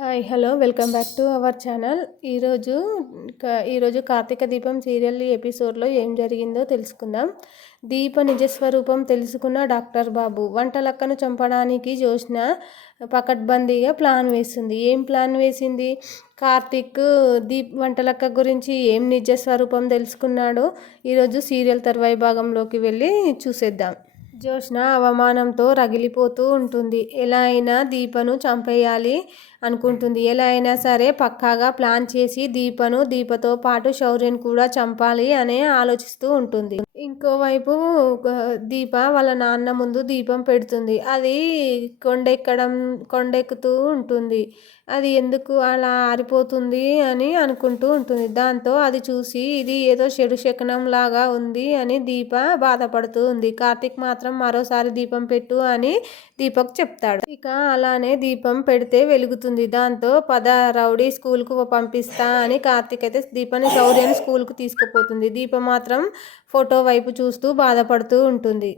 Hi hello welcome back to our channel. ఈరోజు కార్తీక దీపం serial ఎపిసోడ్లో ఏం జరిగిందో తెలుసుకుందాం. దీప నిజస్వరూపం తెలుసుకున్న డాక్టర్ బాబు వంటలక్కను చంపడానికి జోష్న పకడ్బందీగా ప్లాన్ వేస్తుంది. ఏం ప్లాన్ వేసింది? కార్తీక్ వంటలక్క గురించి ఏం నిజస్వరూపం తెలుసుకున్నాడో ఈరోజు సీరియల్ తర్వాయి భాగంలోకి వెళ్ళి చూసేద్దాం. జోష్న అవమానంతో రగిలిపోతూ ఉంటుంది. ఎలా అయినా దీపను చంపేయాలి అనుకుంటుంది. ఎలా అయినా సరే పక్కాగా ప్లాన్ చేసి దీపతో పాటు శౌర్యను కూడా చంపాలి అని ఆలోచిస్తూ ఉంటుంది. ఇంకోవైపు దీప వాళ్ళ నాన్న ముందు దీపం పెడుతుంది. అది కొండెక్కుతూ ఉంటుంది. అది ఎందుకు అలా ఆరిపోతుంది అని అనుకుంటూ ఉంటుంది. దాంతో అది చూసి ఇది ఏదో చెడు శకునం లాగా ఉంది అని దీప బాధపడుతూ ఉంది. కార్తీక్ మాత్రం మరోసారి దీపం పెట్టు అని దీపక్ చెప్తాడు. ఇక అలానే దీపం పెడితే వెలుగుతుంది. దాంతో పద రౌడీ స్కూల్కు పంపిస్తా అని కార్తీక్ అయితే దీపని శౌర్యని స్కూల్కు తీసుకుపోతుంది. దీప మాత్రం ఫోటో వైపు చూస్తూ బాధపడుతూ ఉంటుంది.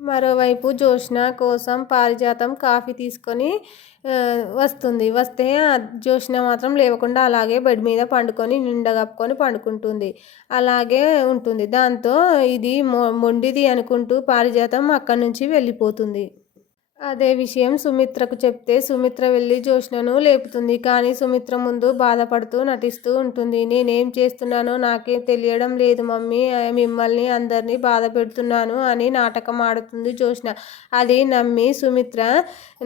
మరోవైపు జోష్న కోసం పారిజాతం కాఫీ తీసుకొని వస్తే జోష్న మాత్రం లేవకుండా అలాగే బెడ్ మీద పండుకొని నిండగప్పుకొని పండుకుంటుంది. అలాగే ఉంటుంది. దాంతో ఇది మొండిది అనుకుంటూ పారిజాతం అక్కడి నుంచి వెళ్ళిపోతుంది. అదే విషయం సుమిత్రకు చెప్తే సుమిత్ర వెళ్ళి జోష్నను లేపుతుంది. కానీ సుమిత్ర ముందు బాధపడుతూ నటిస్తూ ఉంటుంది. నేనేం చేస్తున్నానో నాకేం తెలియడం లేదు మమ్మీ, మిమ్మల్ని అందరినీ బాధ పెడుతున్నాను అని నాటకం ఆడుతుంది జోష్న. అది నమ్మి సుమిత్ర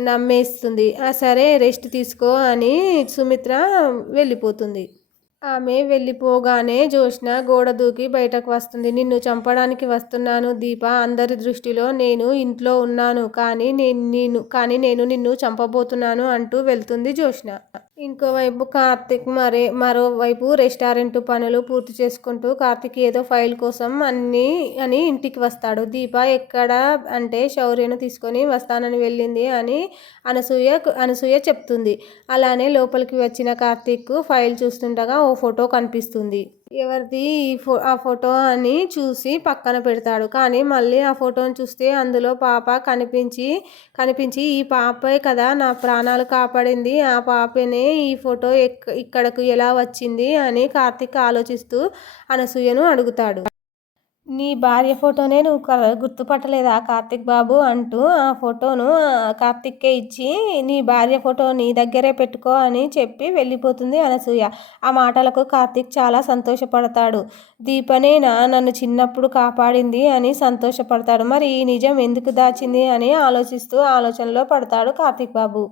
నమ్మేస్తుంది. సరే రెస్ట్ తీసుకో అని సుమిత్ర వెళ్ళిపోతుంది. ఆమె వెళ్ళిపోగానే జోష్న గోడ దూకి బయటకు వస్తుంది. నిన్ను చంపడానికి వస్తున్నాను దీప, అందరి దృష్టిలో నేను ఇంట్లో ఉన్నాను, కానీ నేను నిన్ను చంపబోతున్నాను అంటూ వెళ్తుంది జోష్న. ఇంకోవైపు కార్తీక్ మరోవైపు రెస్టారెంట్ పనులు పూర్తి చేసుకుంటూ కార్తీక్ ఏదో ఫైల్ కోసం అని ఇంటికి వస్తాడు. దీప ఎక్కడ అంటే శౌర్యను తీసుకొని వస్తానని వెళ్ళింది అని అనసూయ చెప్తుంది. అలానే లోపలికి వచ్చిన కార్తీక్ ఫైల్ చూస్తుండగా ఓ ఫోటో కనిపిస్తుంది. ఎవరిది ఆ ఫోటో అని చూసి పక్కన పెడతాడు. కానీ మళ్ళీ ఆ ఫోటోను చూస్తే అందులో పాప కనిపించి ఈ పాపే కదా నా ప్రాణాలు కాపాడింది, ఆ పాపనే ఈ ఫోటో ఇక్కడకు ఎలా వచ్చింది అని కార్తీక్ ఆలోచిస్తూ అనసూయను అడుగుతాడు. నీ భార్య ఫోటోనే నువ్వు గుర్తుపట్టలేదా కార్తీక్ బాబు అంటూ ఆ ఫోటోను కార్తీక్కే ఇచ్చి నీ భార్య ఫోటో నీ దగ్గరే పెట్టుకో అని చెప్పి వెళ్ళిపోతుంది అనసూయ. ఆ మాటలకు కార్తీక్ చాలా సంతోషపడతాడు. దీపనేనా నన్ను చిన్నప్పుడు కాపాడింది అని సంతోషపడతాడు. మరి ఈ నిజం ఎందుకు దాచింది అని ఆలోచనలో పడతాడు కార్తీక్ బాబు.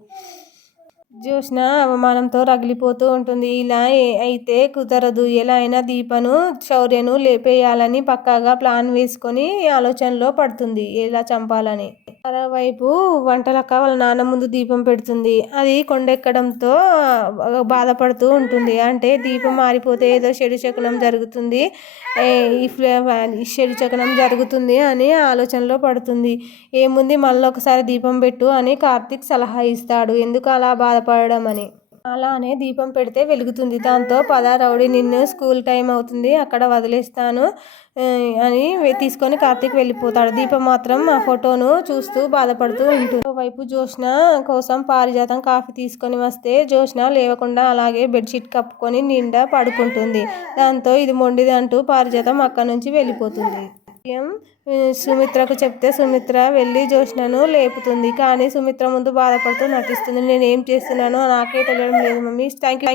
జోష్న అవమానంతో రగిలిపోతూ ఉంటుంది. ఇలా అయితే కుదరదు, ఎలా అయినా దీపను శౌర్యను లేపేయాలని పక్కాగా ప్లాన్ వేసుకొని ఆలోచనలో పడుతుంది ఎలా చంపాలని. మరోవైపు వంటలక్క వాళ్ళ నాన్న ముందు దీపం పెడుతుంది. అది కొండెక్కడంతో బాధపడుతూ ఉంటుంది. అంటే దీపం మారిపోతే ఏదో చెడు శకునం జరుగుతుంది, చెడు శకునం జరుగుతుంది అని ఆలోచనలో పడుతుంది. ఏముంది మళ్ళొకసారి దీపం పెట్టు అని కార్తీక్ సలహా ఇస్తాడు. ఎందుకు అలా బాధపడడం అని. అలానే దీపం పెడితే వెలుగుతుంది. దాంతో పద రౌడీ, నిన్ను స్కూల్ టైం అవుతుంది, అక్కడ వదిలేస్తాను అని తీసుకొని కార్తీక్ వెళ్ళిపోతాడు. దీపం మాత్రం ఆ ఫోటోను చూస్తూ బాధపడుతూ ఉంటుంది. వైపు జోష్న కోసం పారిజాతం కాఫీ తీసుకొని వస్తే జోష్న లేవకుండా అలాగే బెడ్షీట్ కప్పుకొని నిండా పడుకుంటుంది. దాంతో ఇది మొండిది అంటూ పారిజాతం అక్కడి నుంచి వెళ్ళిపోతుంది. సుమిత్రకు చెప్తే సుమిత్ర వెళ్ళి జోష్నను లేపుతుంది. కానీ సుమిత్ర ముందు బాధపడుతూ నటిస్తుంది. నేనేం చేస్తున్నానో నాకే తెలియడం లేదు మమ్మీ. Thank you.